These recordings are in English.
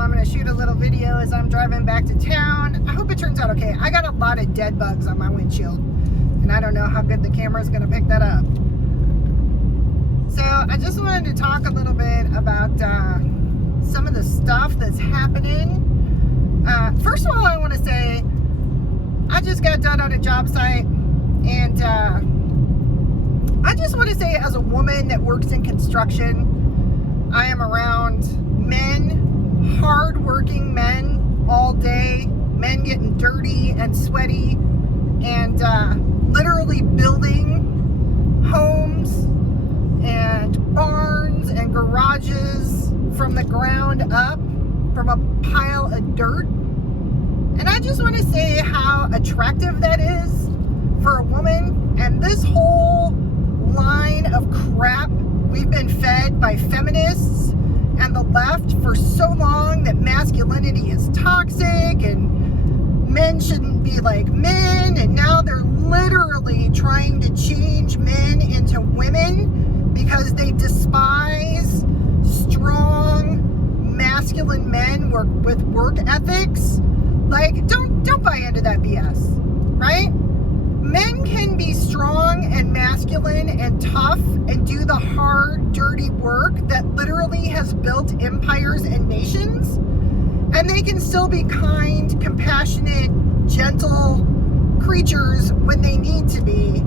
I'm going to shoot a little video as I'm driving back to town. I hope it turns out okay. I got a lot of dead bugs on my windshield, and I don't know how good the camera is going to pick that up. So I just wanted to talk a little bit about some of the stuff that's happening. First of all, I want to say I just got done on a job site, and I just want to say, as a woman that works in construction, I am around men, hard-working men all day, men getting dirty and sweaty, and literally building homes and barns and garages from the ground up, from a pile of dirt. And I just want to say how attractive that is for a woman. And this whole line of crap we've been fed by feminists and the left for so long, that masculinity is toxic and men shouldn't be like men, and now they're literally trying to change men into women because they despise strong masculine men with work ethics. Like, don't buy into that BS, right? Men can be strong and masculine and tough and do the hard, dirty work that literally has built empires and nations. And they can still be kind, compassionate, gentle creatures when they need to be,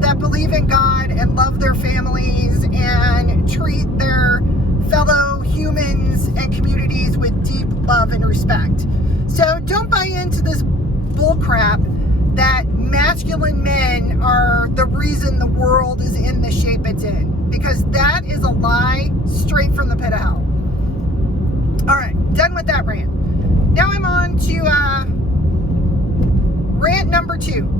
that believe in God and love their families and treat their fellow humans and communities with deep love and respect. So don't buy into this bullcrap that masculine men are the reason the world is in the shape it's in, because that is a lie straight from the pit of hell. All right, done with that rant. Now I'm on to rant number 2.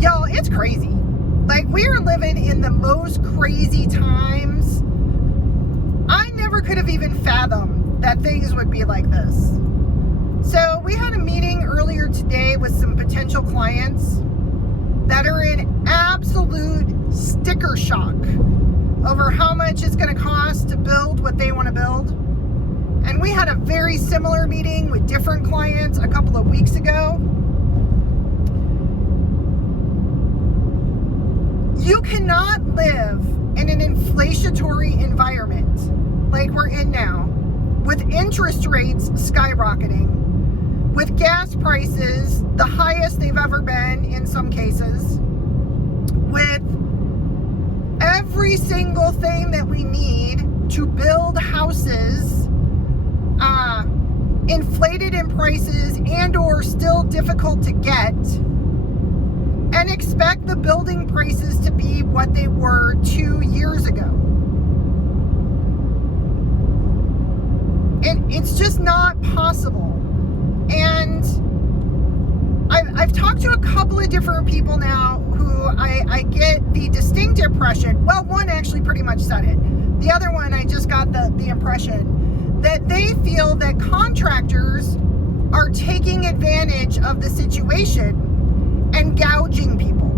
Y'all, it's crazy. Like, we are living in the most crazy times. I never could have even fathomed that things would be like this. So we had a meeting earlier today with some potential clients that are in absolute sticker shock over how much it's going to cost to build what they want to build. And we had a very similar meeting with different clients a couple of weeks ago. You cannot live in an inflationary environment like we're in now, with interest rates skyrocketing, with gas prices the highest they've ever been in some cases, with every single thing that we need to build houses inflated in prices and or still difficult to get, and expect the building prices to be what they were 2 years ago. And it's just not possible. And I've talked to a couple of different people now who I get the distinct impression, well, one actually pretty much said it. The other one, I just got the impression that they feel that contractors are taking advantage of the situation and gouging people.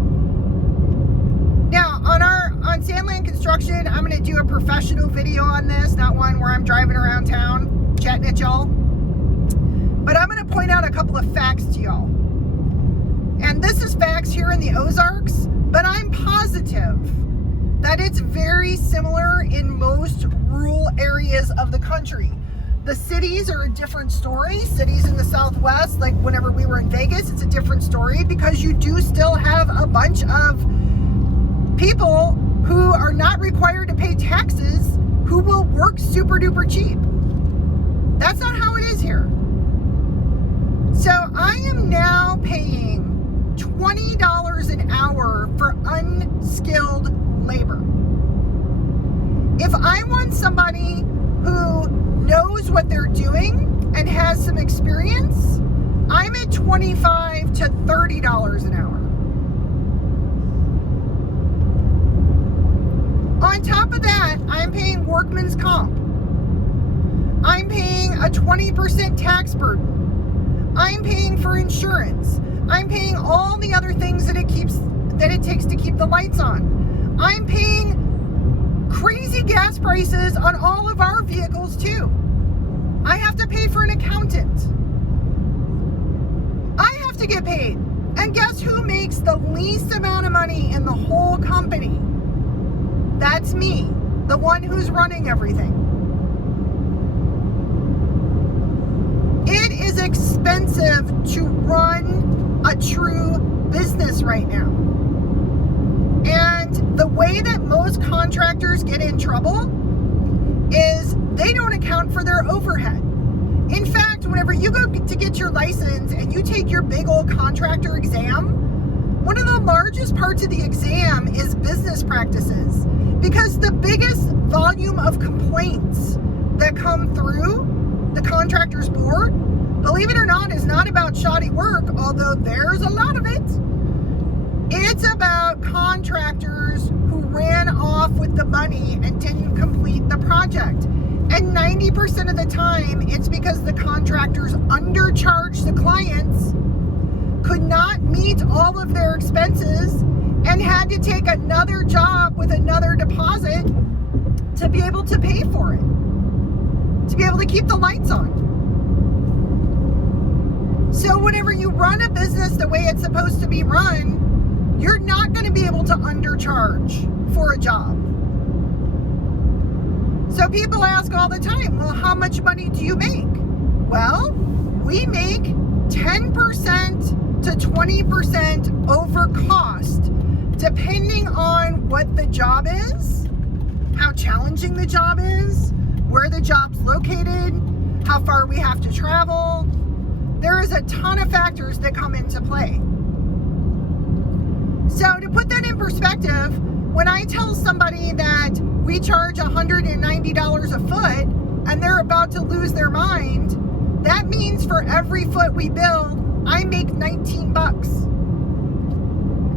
Now, on Sandland Construction, I'm going to do a professional video on this, not one where I'm driving around town chatting at y'all. But I'm going to point out a couple of facts to y'all. And this is facts here in the Ozarks, but I'm positive that it's very similar in most rural areas of the country. The cities are a different story. Cities in the Southwest, like whenever we were in Vegas, it's a different story, because you do still have a bunch of people who are not required to pay taxes who will work super duper cheap. That's not how it is here. So I am now paying $20 an hour for unskilled labor. If I want somebody who knows what they're doing and has some experience, I'm at $25 to $30 an hour. On top of that, I'm paying workman's comp. I'm paying a 20% tax burden. I'm paying for insurance. I'm paying all the other things that it takes to keep the lights on. I'm paying Crazy gas prices on all of our vehicles too. I have to pay for an accountant. I have to get paid. And guess who makes the least amount of money in the whole company? That's me, the one who's running everything. It is expensive to run a true business right now. And the way that most contractors get in trouble is they don't account for their overhead. In fact, whenever you go to get your license and you take your big old contractor exam, one of the largest parts of the exam is business practices, because the biggest volume of complaints that come through the contractor's board, believe it or not, is not about shoddy work, although there's a lot of it. It's about contractors who ran off with the money and didn't complete the project. And 90% of the time, it's because the contractors undercharged the clients, could not meet all of their expenses, and had to take another job with another deposit to be able to pay for it, to be able to keep the lights on. So whenever you run a business the way it's supposed to be run, you're not going to be able to undercharge for a job. So people ask all the time, well, how much money do you make? Well, we make 10% to 20% over cost, depending on what the job is, how challenging the job is, where the job's located, how far we have to travel. There is a ton of factors that come into play. So to put that in perspective, when I tell somebody that we charge $190 a foot and they're about to lose their mind, that means for every foot we build, I make 19 bucks.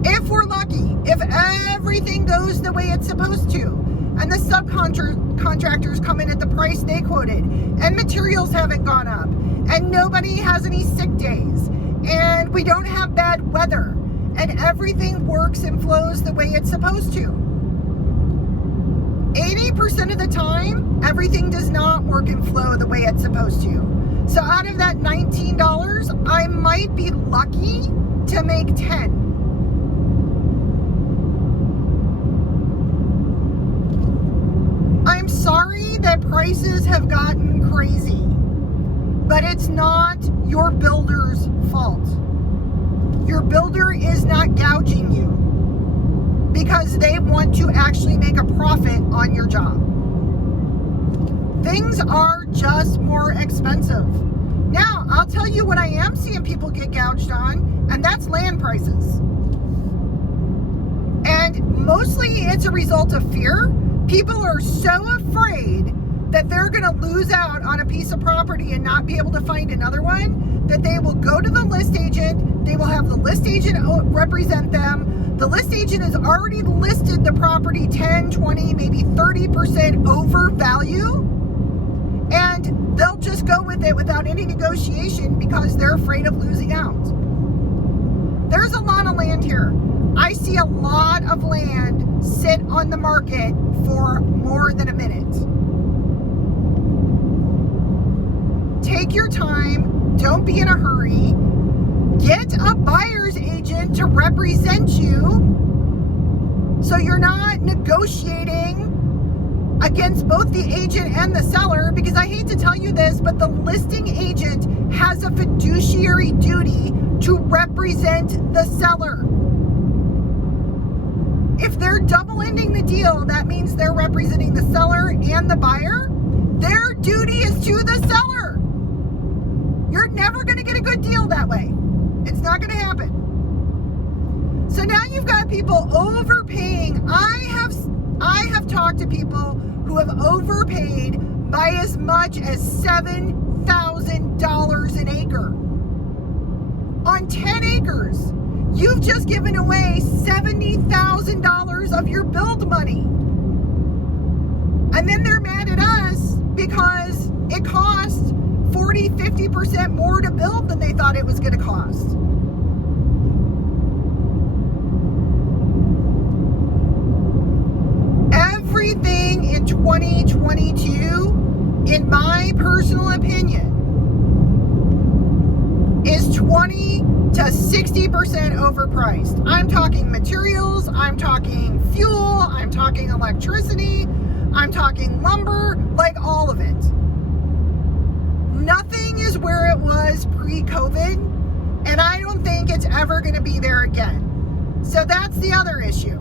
If we're lucky, if everything goes the way it's supposed to, and the subcontractors come in at the price they quoted, and materials haven't gone up, and nobody has any sick days, and we don't have bad weather, and everything works and flows the way it's supposed to. 80% of the time, everything does not work and flow the way it's supposed to. So out of that $19, I might be lucky to make 10. I'm sorry that prices have gotten crazy, but it's not your builder's fault. Your builder is not gouging you because they want to actually make a profit on your job. Things are just more expensive. Now, I'll tell you what I am seeing people get gouged on, and that's land prices. And mostly it's a result of fear. People are so afraid that they're going to lose out on a piece of property and not be able to find another one, that they will go to the list agent, they will have the list agent represent them. The list agent has already listed the property 10, 20, maybe 30% over value, and they'll just go with it without any negotiation because they're afraid of losing out. There's a lot of land here. I see a lot of land sit on the market for more than a minute. Take your time. Don't be in a hurry. Get a buyer's agent to represent you so you're not negotiating against both the agent and the seller, because I hate to tell you this, but the listing agent has a fiduciary duty to represent the seller. If they're double-ending the deal, that means they're representing the seller and the buyer. Their duty is to the seller. You're never going to get a good deal that way. It's not going to happen. So now you've got people overpaying. I have talked to people who have overpaid by as much as $7,000 an acre. On 10 acres, you've just given away $70,000 of your build money. And then they're mad at us because it cost 40, 50% more to build than they thought it was going to cost. Everything 2022, in my personal opinion, is 20 to 60% overpriced. I'm talking materials, I'm talking fuel, I'm talking electricity, I'm talking lumber, like all of it. Nothing is where it was pre-COVID, and I don't think it's ever going to be there again. So that's the other issue.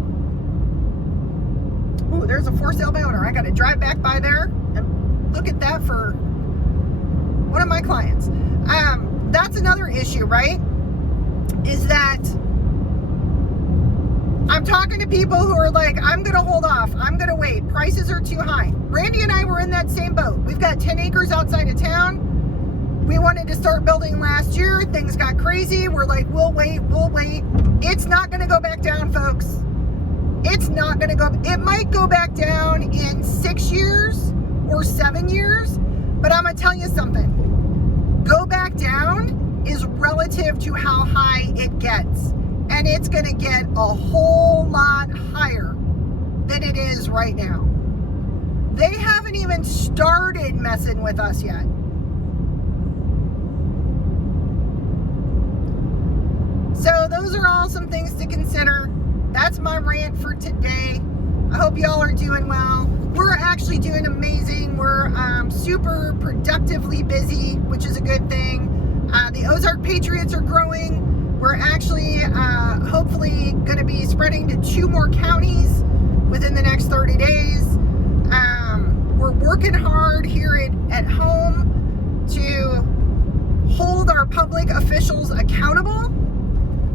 Ooh, there's a for sale by owner. I got to drive back by there and look at that for one of my clients. That's another issue, right? Is that I'm talking to people who are like, I'm going to hold off. I'm going to wait. Prices are too high. Randy and I were in that same boat. We've got 10 acres outside of town. We wanted to start building last year. Things got crazy. We're like, we'll wait. It's not going to go back down, folks. It's not going to go. It might go back down in 6 years or 7 years. But I'm going to tell you something. Go back down is relative to how high it gets. And it's going to get a whole lot higher than it is right now. They haven't even started messing with us yet. So those are all some things to consider. That's my rant for today. I hope y'all are doing well. We're actually doing amazing. We're super productively busy, which is a good thing. The Ozark Patriots are growing. We're actually hopefully going to be spreading to 2 more counties within the next 30 days. We're working hard here at home to hold our public officials accountable,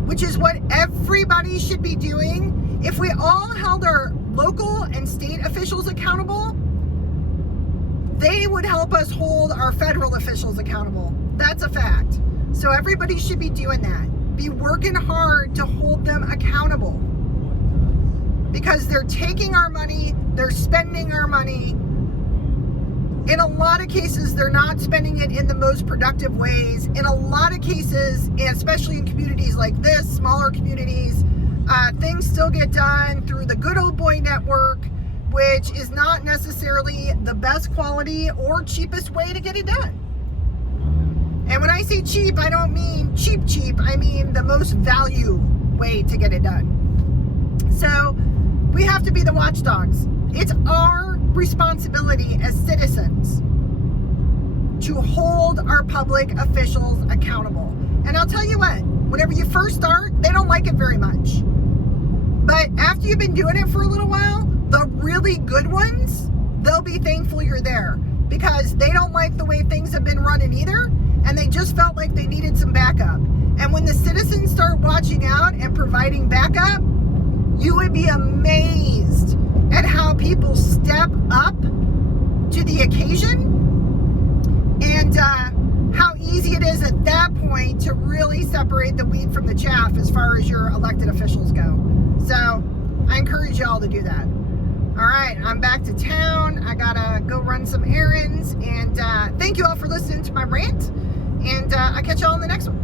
which is what everybody should be doing. If we all held our local and state officials accountable, they would help us hold our federal officials accountable. That's a fact. So everybody should be doing that. Be working hard to hold them accountable, because they're taking our money, they're spending our money. In a lot of cases, they're not spending it in the most productive ways. In a lot of cases, and especially in communities like this, smaller communities, things still get done through the good old boy network, which is not necessarily the best quality or cheapest way to get it done. And when I say cheap, I don't mean cheap. I mean the most value way to get it done. So we have to be the watchdogs. It's our responsibility as citizens to hold our public officials accountable. And I'll tell you what, whenever you first start, they don't like it very much. But after you've been doing it for a little while, the really good ones, they'll be thankful you're there, because they don't like the way things have been running either. And they just felt like they needed some backup. And when the citizens start watching out and providing backup, you would be amazed at how people step up to the occasion, and how easy it is at that point to really separate the wheat from the chaff as far as your elected officials go. So I encourage y'all to do that. All right, I'm back to town. I gotta go run some errands, and thank you all for listening to my rant. And I'll catch y'all in the next one.